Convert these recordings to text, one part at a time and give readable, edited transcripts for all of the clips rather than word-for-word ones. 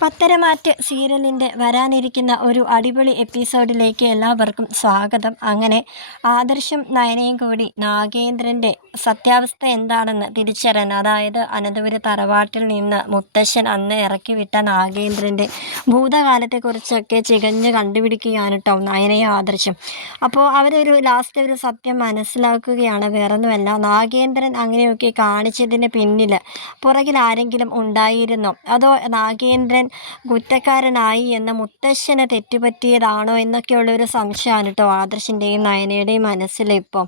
പത്തരമാറ്റ് സീരിയലിൻ്റെ വരാനിരിക്കുന്ന ഒരു അടിപൊളി എപ്പിസോഡിലേക്ക് എല്ലാവർക്കും സ്വാഗതം. അങ്ങനെ ആദർശും നയനയും കൂടി നാഗേന്ദ്രൻ്റെ സത്യാവസ്ഥ എന്താണെന്ന് തിരിച്ചറിയാൻ, അതായത് അനന്തപുരി തറവാട്ടിൽ നിന്ന് മുത്തശ്ശൻ അന്ന് ഇറക്കി വിട്ട നാഗേന്ദ്രൻ്റെ ഭൂതകാലത്തെക്കുറിച്ചൊക്കെ ചികഞ്ഞ് കണ്ടുപിടിക്കുകയാണ് കേട്ടോ നയനയും ആദർശും. അപ്പോൾ അവരൊരു ലാസ്റ്റ് ഒരു സത്യം മനസ്സിലാക്കുകയാണ്. വേറൊന്നുമല്ല, നാഗേന്ദ്രൻ അങ്ങനെയൊക്കെ കാണിച്ചതിന് പിന്നിൽ പുറകിൽ ആരെങ്കിലും ഉണ്ടായിരുന്നോ, അതോ നാഗേന്ദ്രൻ കുറ്റക്കാരനായി എന്ന മുത്തശ്ശന് തെറ്റുപറ്റിയതാണോ എന്നൊക്കെയുള്ളൊരു സംശയമാണ് കേട്ടോ ആദർശിൻ്റെയും നയനയുടെയും മനസ്സിലിപ്പോൾ.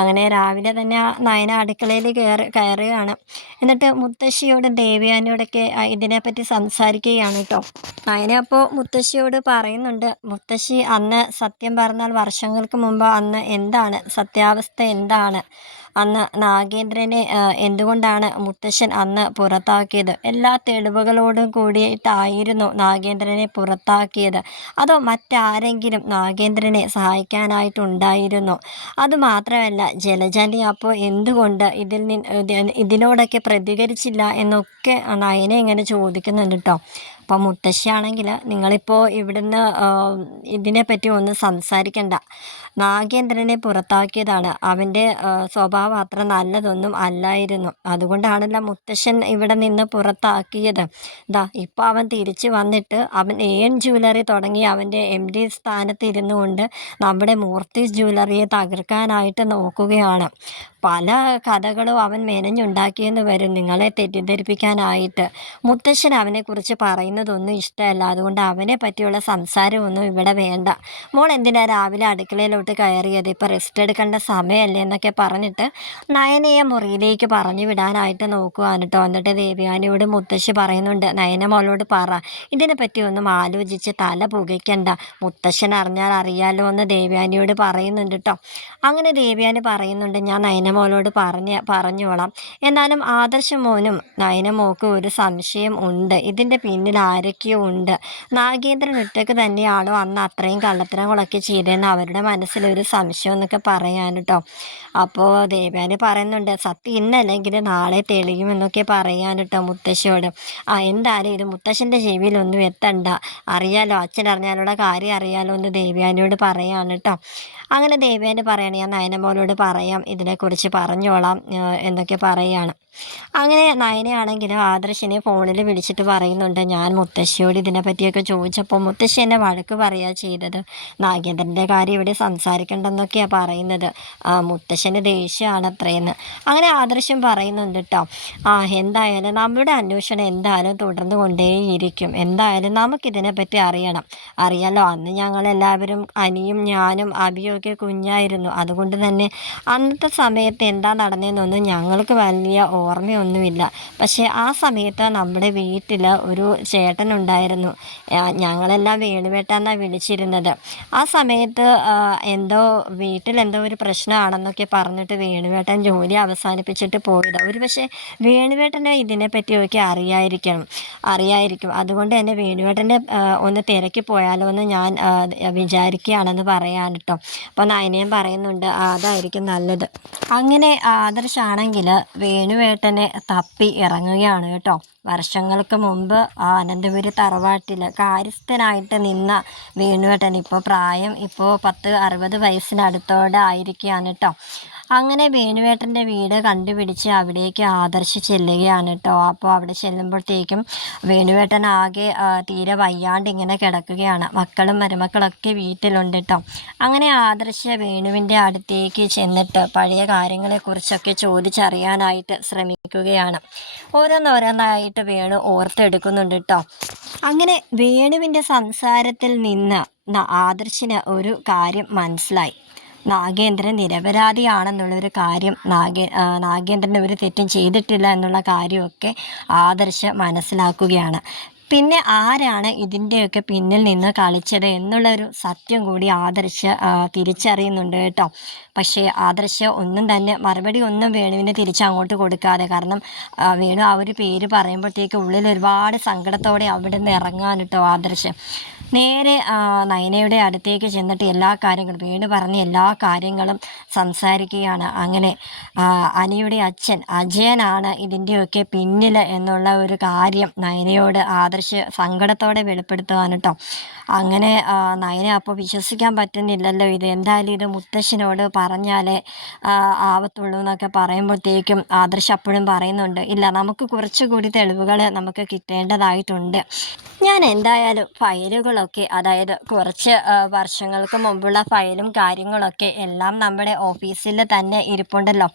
അങ്ങനെ രാവിലെ തന്നെ നയന അടുക്കളയിൽ കയറുകയാണ്. എന്നിട്ട് മുത്തശ്ശിയോടും ദേവയാനിയോടൊക്കെ ഇതിനെപ്പറ്റി സംസാരിക്കുകയാണ് കേട്ടോ. നയന അപ്പോൾ മുത്തശ്ശിയോട് പറയുന്നുണ്ട്, മുത്തശ്ശി അന്ന് സത്യം പറഞ്ഞാൽ വർഷങ്ങൾക്ക് മുമ്പ് അന്ന് എന്താണ് സത്യാവസ്ഥ, എന്താണ് അന്ന് നാഗേന്ദ്രനെ എന്തുകൊണ്ടാണ് മുത്തശ്ശൻ അന്ന് പുറത്താക്കിയത്? എല്ലാ തെളിവുകളോടും കൂടിയിട്ടായിരുന്നു നാഗേന്ദ്രനെ പുറത്താക്കിയത്, അതോ മറ്റാരെങ്കിലും നാഗേന്ദ്രനെ സഹായിക്കാനായിട്ടുണ്ടായിരുന്നോ? അതുമാത്രമല്ല, ജലജാനി അപ്പോൾ എന്തുകൊണ്ട് ഇതിനോടൊക്കെ പ്രതികരിച്ചില്ല എന്നൊക്കെ നയനെ ഇങ്ങനെ ചോദിക്കുന്നുണ്ട് കേട്ടോ. അപ്പോൾ മുത്തശ്ശിയാണെങ്കിൽ, നിങ്ങളിപ്പോൾ ഇവിടുന്ന് ഇതിനെപ്പറ്റി ഒന്നും സംസാരിക്കണ്ട, നാഗേന്ദ്രനെ പുറത്താക്കിയതാണ്, അവൻ്റെ സ്വഭാവം അത്ര നല്ലതൊന്നും അല്ലായിരുന്നു, അതുകൊണ്ടാണല്ലോ മുത്തശ്ശൻ ഇവിടെ നിന്ന് പുറത്താക്കിയത്. ഇപ്പോൾ അവൻ തിരിച്ചു വന്നിട്ട് അവൻ ജ്വല്ലറി തുടങ്ങി അവൻ്റെ MD സ്ഥാനത്ത് ഇരുന്നു കൊണ്ട് നമ്മുടെ മൂർത്തീസ് ജ്വല്ലറിയെ തകർക്കാനായിട്ട് നോക്കുകയാണ്. പല കഥകളും അവൻ മെനഞ്ഞുണ്ടാക്കിയെന്ന് വരും നിങ്ങളെ തെറ്റിദ്ധരിപ്പിക്കാനായിട്ട്. മുത്തശ്ശൻ അവനെക്കുറിച്ച് പറയുന്നതൊന്നും ഇഷ്ടമല്ല, അതുകൊണ്ട് അവനെ പറ്റിയുള്ള സംസാരമൊന്നും ഇവിടെ വേണ്ട. മോൾ എന്തിനാ രാവിലെ അടുക്കളയിലോട്ട് കയറിയത്? ഇപ്പോൾ റെസ്റ്റ് എടുക്കേണ്ട സമയമല്ലേ എന്നൊക്കെ പറഞ്ഞിട്ട് നയനയെ മുറിയിലേക്ക് പറഞ്ഞു വിടാനായിട്ട് നോക്കുകയാണ് കേട്ടോ. എന്നിട്ട് ദേവയാനിയോട് മുത്തശ്ശി പറയുന്നുണ്ട്, നയന മോളോട് പറ, ഇതിനെപ്പറ്റി ഒന്നും ആലോചിച്ച് തല പുകയ്ക്കണ്ട, മുത്തശ്ശൻ അറിഞ്ഞാൽ അറിയാലോ എന്ന് ദേവയാനിയോട് പറയുന്നുണ്ട് കേട്ടോ. അങ്ങനെ ദേവയാനി പറയുന്നുണ്ട്, ഞാൻ നയന മോളോട് പറഞ്ഞോളാം. എന്നാലും ആദർശ മോനും നയന മോക്കും ഒരു സംശയം ഉണ്ട്, ഇതിൻ്റെ പിന്നിൽ ആരൊക്കെയോ ഉണ്ട്. നാഗേന്ദ്രൻ ഒറ്റയ്ക്ക് തന്നെയാണോ അന്ന് അത്രയും കള്ളത്തരങ്ങളൊക്കെ ചെയ്തതെന്ന് അവരുടെ മനസ്സിലൊരു സംശയം എന്നൊക്കെ പറയാൻ കേട്ടോ. അപ്പോൾ ദേവയാനി പറയുന്നുണ്ട്, സത്യം ഇന്നല്ലെങ്കിൽ നാളെ തെളിയുമെന്നൊക്കെ പറയാൻ കേട്ടോ മുത്തശ്ശിയോട്. എന്തായാലും ഇത് മുത്തശ്ശൻ്റെ ചെവിയിലൊന്നും എത്തണ്ട, അറിയാലോ, അച്ഛൻ അറിഞ്ഞാലുള്ള കാര്യം അറിയാലോ എന്ന് ദേവയാനിയോട് പറയാണ് കേട്ടോ. അങ്ങനെ ദേവയാനി പറയണേ, ഞാൻ നയനമോളോട് പറയാം, ഇതിനെക്കുറിച്ച് പറഞ്ഞോളാം എന്നൊക്കെ പറയുകയാണ്. അങ്ങനെ നയനയാണെങ്കിൽ ആദർശിനെ ഫോണിൽ വിളിച്ചിട്ട് പറയുന്നുണ്ട്, ഞാൻ മുത്തശ്ശിയോട് ഇതിനെപ്പറ്റിയൊക്കെ ചോദിച്ചപ്പോൾ മുത്തശ്ശി എന്നെ വഴക്ക് പറയുക ചെയ്തത്, നാഗേന്ദ്രൻ്റെ കാര്യം ഇവിടെ സംസാരിക്കണ്ടെന്നൊക്കെയാണ് പറയുന്നത്, മുത്തശ്ശന് ദേഷ്യമാണ് അത്രയെന്ന്. അങ്ങനെ ആദർശം പറയുന്നുണ്ട് കേട്ടോ. എന്തായാലും നമ്മുടെ അന്വേഷണം എന്തായാലും തുടർന്നു കൊണ്ടേയിരിക്കും, എന്തായാലും നമുക്കിതിനെപ്പറ്റി അറിയാലോ, അന്ന് ഞങ്ങളെല്ലാവരും അനിയും ഞാനും അബിയും ഒക്കെ കുഞ്ഞായിരുന്നു, അതുകൊണ്ട് തന്നെ അന്നത്തെ സമയത്ത് എന്താ നടന്നതെന്നൊന്നും ഞങ്ങൾക്ക് വലിയ ഓർമ്മയൊന്നുമില്ല. പക്ഷേ ആ സമയത്ത് നമ്മുടെ വീട്ടിൽ ഒരു ചേട്ടനുണ്ടായിരുന്നു, ഞങ്ങളെല്ലാം വേണുവേട്ടാന്നാണ് വിളിച്ചിരുന്നത്. ആ സമയത്ത് വീട്ടിലെന്തോ ഒരു പ്രശ്നമാണെന്നൊക്കെ പറഞ്ഞിട്ട് വേണുവേട്ടൻ ജോലി അവസാനിപ്പിച്ചിട്ട് പോയത്. ഒരു പക്ഷേ വേണുവേട്ടനെ ഇതിനെപ്പറ്റിയൊക്കെ അറിയായിരിക്കും, അതുകൊണ്ട് തന്നെ വേണുവേട്ടനെ ഒന്ന് തിരക്കി പോയാലോ എന്ന് ഞാൻ വിചാരിക്കുകയാണെന്ന് പറയാൻ കേട്ടോ. അപ്പോൾ നയനയും പറയുന്നുണ്ട്, അതായിരിക്കും നല്ലത്. അങ്ങനെ ആദർശാണെങ്കിൽ വേണുവേട്ടനെ തപ്പി ഇറങ്ങുകയാണ് കേട്ടോ. വർഷങ്ങൾക്ക് മുമ്പ് അനന്തപുരി തറവാട്ടിൽ കാര്യസ്ഥനായിട്ട് നിന്ന വേണുവേട്ടൻ പ്രായം 60 വയസ്സിനടുത്തോടെ ആയിരിക്കുകയാണ് കേട്ടോ. അങ്ങനെ വേണുവേട്ടൻ്റെ വീട് കണ്ടുപിടിച്ച് അവിടേക്ക് ആദർശ് ചെല്ലുകയാണ് കേട്ടോ. അപ്പോൾ അവിടെ ചെല്ലുമ്പോഴത്തേക്കും വേണുവേട്ടൻ ആകെ തീരെ വയ്യാണ്ട് ഇങ്ങനെ കിടക്കുകയാണ്, മക്കളും മരുമക്കളൊക്കെ വീട്ടിലുണ്ട് കേട്ടോ. അങ്ങനെ ആദർശ് വേണുവിൻ്റെ അടുത്തേക്ക് ചെന്നിട്ട് പഴയ കാര്യങ്ങളെക്കുറിച്ചൊക്കെ ചോദിച്ചറിയാനായിട്ട് ശ്രമിക്കുകയാണ്. ഓരോന്നോരോന്നായിട്ട് വേണു ഓർത്തെടുക്കുന്നുണ്ട് കേട്ടോ. അങ്ങനെ വേണുവിൻ്റെ സംസാരത്തിൽ നിന്ന് ആദർശിന് ഒരു കാര്യം മനസ്സിലായി, നാഗേന്ദ്രൻ നിരപരാധിയാണെന്നുള്ളൊരു കാര്യം, നാഗേന്ദ്രൻ ഒരു തെറ്റും ചെയ്തിട്ടില്ല എന്നുള്ള കാര്യമൊക്കെ ആദർശ് മനസ്സിലാക്കുകയാണ്. പിന്നെ ആരാണ് ഇതിൻ്റെയൊക്കെ പിന്നിൽ നിന്ന് കളിച്ചത് എന്നുള്ളൊരു സത്യം കൂടി ആദർശ് തിരിച്ചറിയുന്നുണ്ട് കേട്ടോ. പക്ഷേ ആദർശ് ഒന്നും തന്നെ മറുപടി ഒന്നും വേണുവിന് തിരിച്ചങ്ങോട്ട് കൊടുക്കാതെ, കാരണം വേണു ആ ഒരു പേര് പറയുമ്പോഴത്തേക്ക് ഉള്ളിൽ ഒരുപാട് സങ്കടത്തോടെ അവിടെ നിന്ന് ഇറങ്ങാൻ കേട്ടോ ആദർശ്. നേരെ നയനയുടെ അടുത്തേക്ക് ചെന്നിട്ട് എല്ലാ കാര്യങ്ങളും വീട് പറഞ്ഞ് എല്ലാ കാര്യങ്ങളും സംസാരിക്കുകയാണ്. അങ്ങനെ അനിയുടെ അച്ഛൻ അജയനാണ് ഇതിൻ്റെയൊക്കെ പിന്നിൽ എന്നുള്ള ഒരു കാര്യം നയനയോട് ആദർശ് സങ്കടത്തോടെ വെളിപ്പെടുത്തുകയാണ് കേട്ടോ. അങ്ങനെ നയന അപ്പോൾ വിശ്വസിക്കാൻ പറ്റുന്നില്ലല്ലോ, ഇത് എന്തായാലും ഇത് മുത്തശ്ശനോട് പറഞ്ഞാലേ ആവത്തുള്ളൂ എന്നൊക്കെ പറയുമ്പോഴത്തേക്കും ആദർശ് അപ്പോഴും പറയുന്നുണ്ട്, ഇല്ല നമുക്ക് കുറച്ചുകൂടി തെളിവുകൾ നമുക്ക് കിട്ടേണ്ടതായിട്ടുണ്ട്. ഞാൻ എന്തായാലും ഫയലുകളൊക്കെ, അതായത് കുറച്ച് വർഷങ്ങൾക്ക് മുമ്പുള്ള ഫയലും കാര്യങ്ങളൊക്കെ എല്ലാം നമ്മുടെ ഓഫീസിൽ തന്നെ ഇരിപ്പുണ്ടല്ലോ.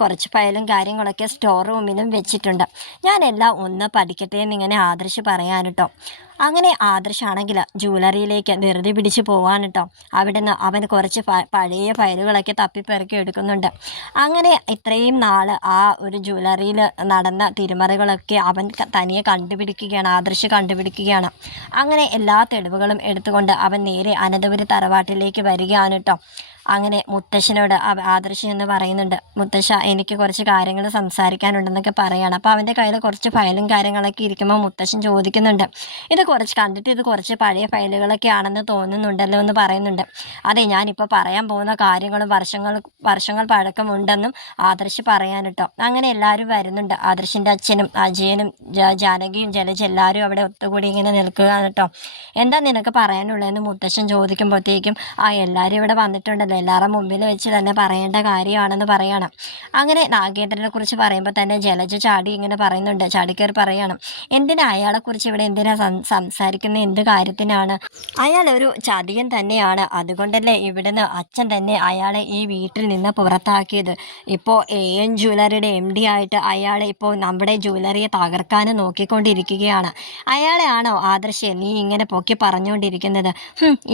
കുറച്ച് ഫയലും കാര്യങ്ങളൊക്കെ സ്റ്റോർ റൂമിലും വെച്ചിട്ടുണ്ട്. ഞാനെല്ലാം ഒന്ന് പഠിക്കട്ടെ എന്നിങ്ങനെ ആദർശ് പറയാൻ കേട്ടോ. അങ്ങനെ ആദർശാണെങ്കിൽ ജ്വല്ലറിയിലേക്ക് ധൃതി പിടിച്ച് പോകാൻ കേട്ടോ. അവിടെ നിന്ന് അവൻ കുറച്ച് പഴയ ഫയലുകളൊക്കെ തപ്പിപ്പെറുക്കി എടുക്കുന്നുണ്ട്. അങ്ങനെ ഇത്രയും നാൾ ആ ഒരു ജ്വല്ലറിയിൽ നടന്ന തിരിമറികളൊക്കെ അവൻ തനിയെ കണ്ടുപിടിക്കുകയാണ്, ആദർശ് കണ്ടുപിടിക്കുകയാണ്. അങ്ങനെ എല്ലാ തെളിവുകളും എടുത്തുകൊണ്ട് അവൻ നേരെ അനന്തപുരി തറവാട്ടിലേക്ക് വരികയാണ് കേട്ടോ. അങ്ങനെ മുത്തശ്ശനോട് ആദർശ് എന്ന് പറയുന്നുണ്ട്, മുത്തശ്ശ എനിക്ക് കുറച്ച് കാര്യങ്ങൾ സംസാരിക്കാനുണ്ടെന്നൊക്കെ പറയുകയാണ്. അപ്പോൾ അവൻ്റെ കയ്യിൽ കുറച്ച് ഫയലും കാര്യങ്ങളൊക്കെ ഇരിക്കുമ്പോൾ മുത്തശ്ശൻ ചോദിക്കുന്നുണ്ട്, ഇത് കുറച്ച് പഴയ ഫയലുകളൊക്കെ ആണെന്ന് തോന്നുന്നുണ്ടല്ലോ എന്ന് പറയുന്നുണ്ട്. അതെ, ഞാനിപ്പോൾ പറയാൻ പോകുന്ന കാര്യങ്ങളും വർഷങ്ങൾ പഴക്കമുണ്ടെന്നും ആദർശ് പറയാൻ കേട്ടോ. അങ്ങനെ എല്ലാവരും വരുന്നുണ്ട്. ആദർശിൻ്റെ അച്ഛനും അജയനും ജാനകിയും ജലജ എല്ലാവരും അവിടെ ഒത്തുകൂടി ഇങ്ങനെ നിൽക്കുകയാണ് കേട്ടോ. എന്താ നിനക്ക് പറയാനുള്ളതെന്ന് മുത്തശ്ശൻ ചോദിക്കുമ്പോഴത്തേക്കും എല്ലാവരും ഇവിടെ വന്നിട്ടുണ്ടല്ലോ, എല്ലാവരുടെ മുമ്പിൽ വെച്ച് തന്നെ പറയേണ്ട കാര്യമാണെന്ന് പറയണം. അങ്ങനെ നാഗേന്ദ്രനെ കുറിച്ച് പറയുമ്പോൾ തന്നെ ജലജ ചാടി ഇങ്ങനെ പറയുന്നുണ്ട്, ചാടിക്കയറി പറയണം, എന്തിനാ അയാളെക്കുറിച്ച് ഇവിടെ എന്തിനാ സംസാരിക്കുന്ന, എന്ത് കാര്യത്തിനാണ്? അയാൾ ഒരു ചതിയൻ തന്നെയാണ്, അതുകൊണ്ടല്ലേ ഇവിടുന്ന് അച്ഛൻ തന്നെ അയാളെ ഈ വീട്ടിൽ നിന്ന് പുറത്താക്കിയത്. ഇപ്പോൾ AN ജ്വല്ലറിയുടെ MD ആയിട്ട് അയാൾ ഇപ്പോൾ നമ്മുടെ ജ്വല്ലറിയെ തകർക്കാനും നോക്കിക്കൊണ്ടിരിക്കുകയാണ്. അയാളെ ആണോ ആദർശ് നീ ഇങ്ങനെ പൊക്കി പറഞ്ഞുകൊണ്ടിരിക്കുന്നത്?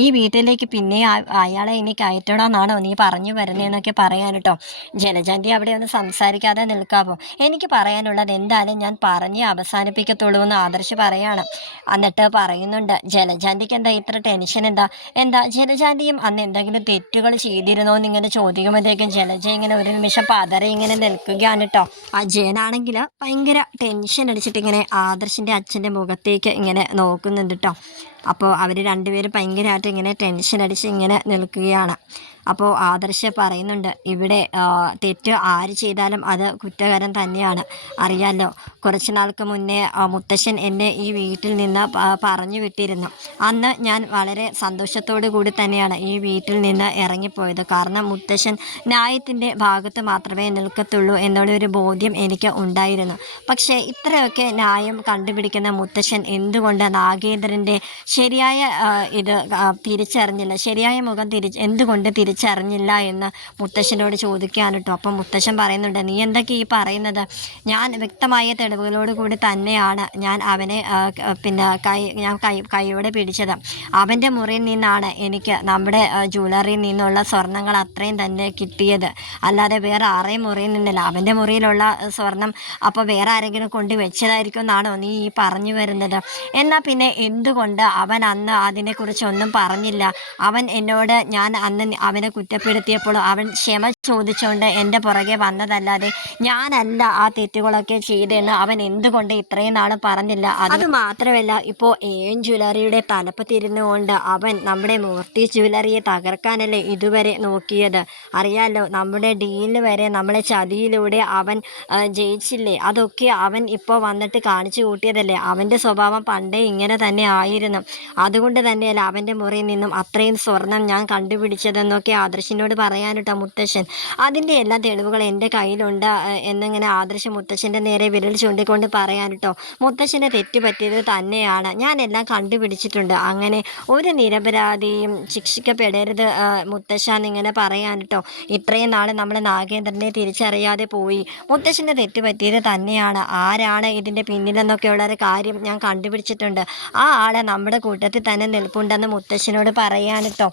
ഈ വീട്ടിലേക്ക് പിന്നെ അയാളെ ഇനി കയറ്റണമെന്നാണോ നീ പറഞ്ഞു വരുന്നതെന്നൊക്കെ പറയാൻ കേട്ടോ. ജലജാൻ്റെ അവിടെ ഒന്ന് സംസാരിക്കാതെ നിൽക്കാമോ? എനിക്ക് പറയാനുള്ളത് എന്തായാലും ഞാൻ പറഞ്ഞ് അവസാനിപ്പിക്കത്തുള്ളൂ എന്ന് ആദർശ് പറയാണ്. എന്നിട്ട് പറയുന്നുണ്ട്, ജലജാൻ്റിക്ക് എന്താ ഇത്ര ടെൻഷൻ, എന്താ ജലജാൻ്റിയും അന്ന് എന്തെങ്കിലും തെറ്റുകൾ ചെയ്തിരുന്നോ എന്നിങ്ങനെ ചോദിക്കുമ്പോഴത്തേക്കും ജലജ ഇങ്ങനെ ഒരു നിമിഷം പതറി ഇങ്ങനെ നിൽക്കുകയാണ് കേട്ടോ. അജയനാണെങ്കിൽ ഭയങ്കര ടെൻഷൻ അടിച്ചിട്ട് ഇങ്ങനെ ആദർശിൻ്റെ അച്ഛൻ്റെ മുഖത്തേക്ക് ഇങ്ങനെ നോക്കുന്നുണ്ട് കേട്ടോ. അപ്പോൾ അവർ രണ്ടുപേരും ഭയങ്കരമായിട്ട് ഇങ്ങനെ ടെൻഷൻ അടിച്ച് ഇങ്ങനെ നിൽക്കുകയാണ്. അപ്പോൾ ആദർശ് പറയുന്നുണ്ട്, ഇവിടെ തെറ്റ് ആര് ചെയ്താലും അത് കുറ്റകരം തന്നെയാണ്, അറിയാമല്ലോ. കുറച്ച് നാൾക്ക് മുന്നേ മുത്തശ്ശൻ എന്നെ ഈ വീട്ടിൽ നിന്ന് പറഞ്ഞു വിട്ടിരുന്നു. അന്ന് ഞാൻ വളരെ സന്തോഷത്തോടു കൂടി തന്നെയാണ് ഈ വീട്ടിൽ നിന്ന് ഇറങ്ങിപ്പോയത്. കാരണം മുത്തശ്ശൻ ന്യായത്തിൻ്റെ ഭാഗത്ത് മാത്രമേ നിൽക്കത്തുള്ളൂ എന്നുള്ളൊരു ബോധ്യം എനിക്ക് ഉണ്ടായിരുന്നു. പക്ഷേ ഇത്രയൊക്കെ ന്യായം കണ്ടുപിടിക്കുന്ന മുത്തശ്ശൻ എന്തുകൊണ്ട് നാഗേന്ദ്രൻ്റെ ശരിയായ ഇത് തിരിച്ചറിഞ്ഞില്ല, ശരിയായ മുഖം എന്തുകൊണ്ട് തിരിച്ചറിഞ്ഞില്ല എന്ന് മുത്തശ്ശനോട് ചോദിക്കുകയാണ് കേട്ടോ. അപ്പം മുത്തശ്ശൻ പറയുന്നുണ്ട്, നീ എന്തൊക്കെ ഈ പറയുന്നത്? ഞാൻ വ്യക്തമായ തെളിവുകളോട് കൂടി തന്നെയാണ് ഞാൻ അവനെ കൈയോടെ പിടിച്ചത്. അവൻ്റെ മുറിയിൽ നിന്നാണ് എനിക്ക് നമ്മുടെ ജ്വല്ലറിയിൽ നിന്നുള്ള സ്വർണ്ണങ്ങൾ അത്രയും തന്നെ കിട്ടിയത്, അല്ലാതെ വേറെ ആരെയും മുറിയിൽ നിന്നില്ല. അവൻ്റെ മുറിയിലുള്ള സ്വർണം അപ്പോൾ വേറെ ആരെങ്കിലും കൊണ്ട് വെച്ചതായിരിക്കും എന്നാണോ നീ ഈ പറഞ്ഞു വരുന്നത്? എന്നാൽ പിന്നെ എന്തുകൊണ്ട് അവൻ അന്ന് അതിനെക്കുറിച്ചൊന്നും പറഞ്ഞില്ല? അവൻ എന്നോട്, ഞാൻ അന്ന് അവനെ കുറ്റപ്പെടുത്തിയപ്പോൾ അവൻ ക്ഷമ ചോദിച്ചുകൊണ്ട് എൻ്റെ പുറകെ വന്നതല്ലാതെ ഞാനല്ല ആ തെറ്റുകളൊക്കെ ചെയ്തതെന്ന് അവൻ എന്തുകൊണ്ട് ഇത്രയും നാൾ പറഞ്ഞില്ല? അത് മാത്രമല്ല, ഇപ്പോൾ AN ജ്വല്ലറിയുടെ തലപ്പത്തിരുന്നുകൊണ്ട് അവൻ നമ്മുടെ മൂർത്തി ജ്വല്ലറിയെ തകർക്കാനല്ലേ ഇതുവരെ നോക്കിയത്? അറിയാമല്ലോ, നമ്മുടെ ഡീലിന് വരെ നമ്മളെ ചതിയിലൂടെ അവൻ ജയിച്ചില്ലേ? അതൊക്കെ അവൻ ഇപ്പോൾ വന്നിട്ട് കാണിച്ചു കൂട്ടിയതല്ലേ? അവൻ്റെ സ്വഭാവം പണ്ടേ ഇങ്ങനെ തന്നെ ആയിരുന്നു. അതുകൊണ്ട് തന്നെയല്ല അവൻ്റെ മുറിയിൽ നിന്നും അത്രയും സ്വർണം ഞാൻ കണ്ടുപിടിച്ചതെന്നൊക്കെ ആദർശിനോട് പറയാനിട്ടോ മുത്തശ്ശൻ. അതിൻ്റെ എല്ലാ തെളിവുകൾ എൻ്റെ കയ്യിലുണ്ട് എന്നിങ്ങനെ ആദർശ് മുത്തശ്ശൻ്റെ നേരെ വിരൽ ചൂണ്ടിക്കൊണ്ട് പറയാനിട്ടോ. മുത്തശ്ശൻ്റെ തെറ്റ് പറ്റിയത് തന്നെയാണ്, ഞാനെല്ലാം കണ്ടുപിടിച്ചിട്ടുണ്ട്. അങ്ങനെ ഒരു നിരപരാധിയും ശിക്ഷിക്കപ്പെടരുത് മുത്തശ്ശ എന്നിങ്ങനെ പറയാനിട്ടോ. ഇത്രയും നാൾ നമ്മൾ നാഗേന്ദ്രനെ തിരിച്ചറിയാതെ പോയി. മുത്തശ്ശൻ്റെ തെറ്റ് പറ്റിയത് തന്നെയാണ്. ആരാണ് ഇതിൻ്റെ പിന്നിലെന്നൊക്കെയുള്ളൊരു കാര്യം ഞാൻ കണ്ടുപിടിച്ചിട്ടുണ്ട്. ആ ആളെ നമ്മുടെ കൂട്ടത്തിൽ തന്നെ നിൽപ്പുണ്ടെന്ന് മുത്തശ്ശനോട് പറയാനിട്ടോ.